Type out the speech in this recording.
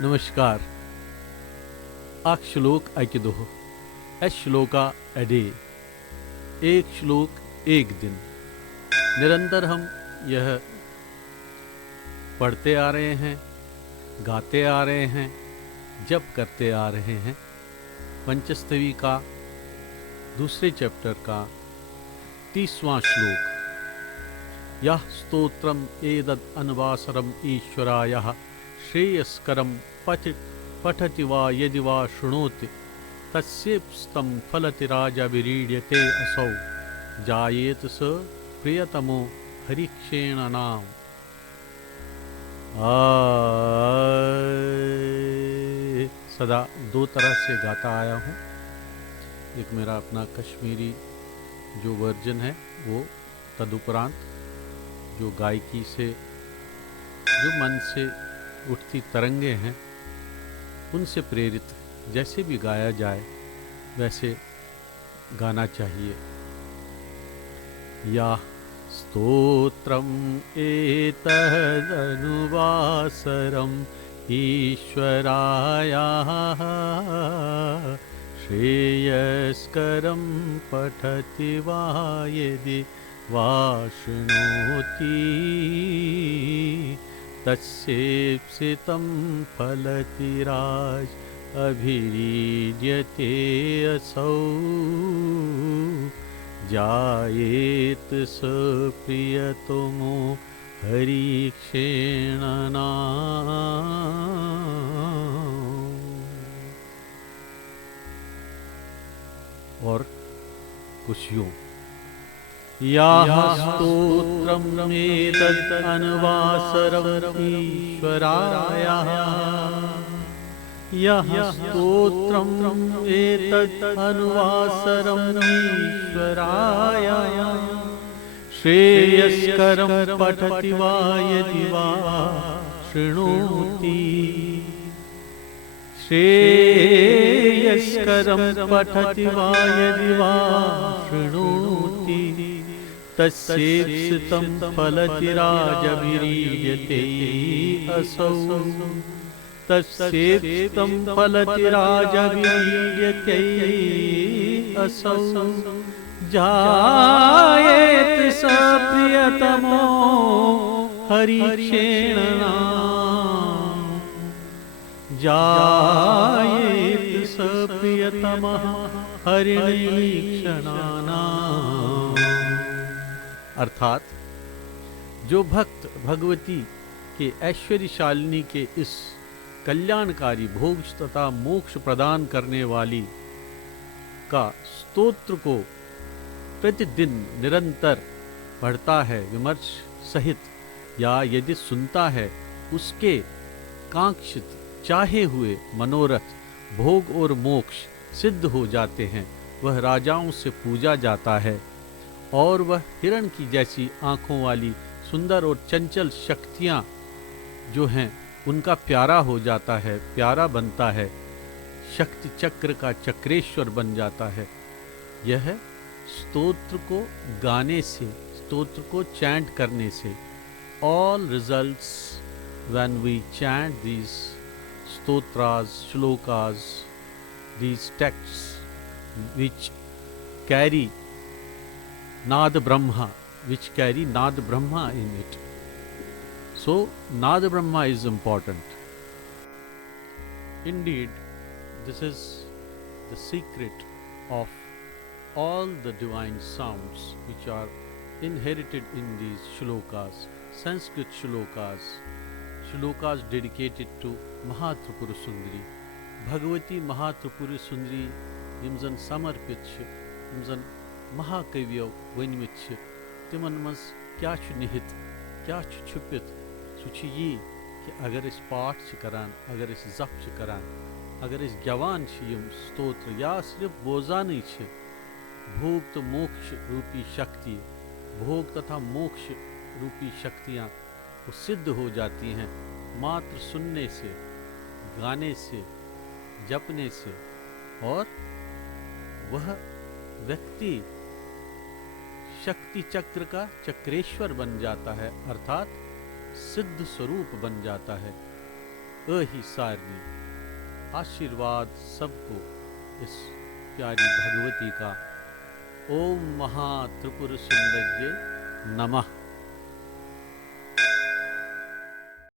नमस्कार। अक श्लोक अकि दोह श्लोका अ डे, एक श्लोक एक दिन। निरंतर हम यह पढ़ते आ रहे हैं, गाते आ रहे हैं, जप करते आ रहे हैं। पंचस्तवी का दूसरे चैप्टर का 30वां श्लोक। यह स्तोत्रम एतद् अन्वासरम ईश्वरायः श्रेयस्करं पठति वा यदि वा शृणोति तस्येप्स्तं फलति राजविरीड्यते असौ जायेत स प्रियतमो हरिक्षेण नाम। सदा दो तरह से गाता आया हूँ। एक मेरा अपना कश्मीरी जो वर्जन है वो, तदुपरांत जो गायकी से, जो मन से उठती तरंगे हैं, उनसे प्रेरित जैसे भी गाया जाए वैसे गाना चाहिए। या स्तोत्रम एतदनुवासरम ईश्वरायाः श्रेयस्करं पठति वा यदि वा शृणोति तस्येप्सितं फलति राज अभिरीड्यते असौ जायेत स प्रियतमो हरिक्षेण नाम। और कुछ यूं। याः स्तोत्रम् एतद् अन्वासरम् ईश्वरायः, यः स्तोत्रम् एतद् अन्वासरम् ईश्वरायः श्रेयस्करं पठति वा यदि वा शृणोति श्रेयस्करं पठति वा यदि वा शृणोति तस्येप्सितं फलति राजविरीड्यते असौ तस्येप्सितं फलति राजविरीड्यते असौ जायेत स प्रियतमो हरिक्षेण नाम। जायेत स प्रियतमः हरिक्षेण नाम। अर्थात जो भक्त भगवती के ऐश्वर्यशालिनी के इस कल्याणकारी भोग तथा मोक्ष प्रदान करने वाली का स्तोत्र को प्रतिदिन निरंतर पढ़ता है, विमर्श सहित, या यदि सुनता है, उसके कांक्षित चाहे हुए मनोरथ भोग और मोक्ष सिद्ध हो जाते हैं। वह राजाओं से पूजा जाता है और वह हिरण की जैसी आँखों वाली सुंदर और चंचल शक्तियाँ जो हैं उनका प्यारा हो जाता है, प्यारा बनता है, शक्ति चक्र का चक्रेश्वर बन जाता है। यह स्तोत्र को गाने से, स्तोत्र को चैंट करने से, all results when we chant these stotras, shlokas, these texts which carry Nad Brahma, which carry Nad Brahma in it. So, Nad Brahma is important. Indeed, this is the secret of all the divine sounds which are inherited in these shlokas, Sanskrit shlokas, shlokas dedicated to Mahatripura Sundari. Bhagavati Mahatripura Sundari yimzan samarpit chh, yimzan Mahakaviyo vanimit chh, timan mans kya chh nihit, kya chh chupit, su chh ye कि अगर इस पाठ च करान, अगर इस जप च करान, अगर इस ज्ञान च यम स्तोत्र या सिर्फ बोजानी च, भोग तो मोक्ष रूपी शक्ति, भोग तथा मोक्ष रूपी शक्तियाँ वो सिद्ध हो जाती हैं मात्र सुनने से, गाने से, जपने से। और वह व्यक्ति शक्ति चक्र का चक्रेश्वर बन जाता है, अर्थात सिद्ध स्वरूप बन जाता है। अहिसारणी। आशीर्वाद सबको इस प्यारी भगवती का। ओम महात्रिपुर सुंदर्ये नमः।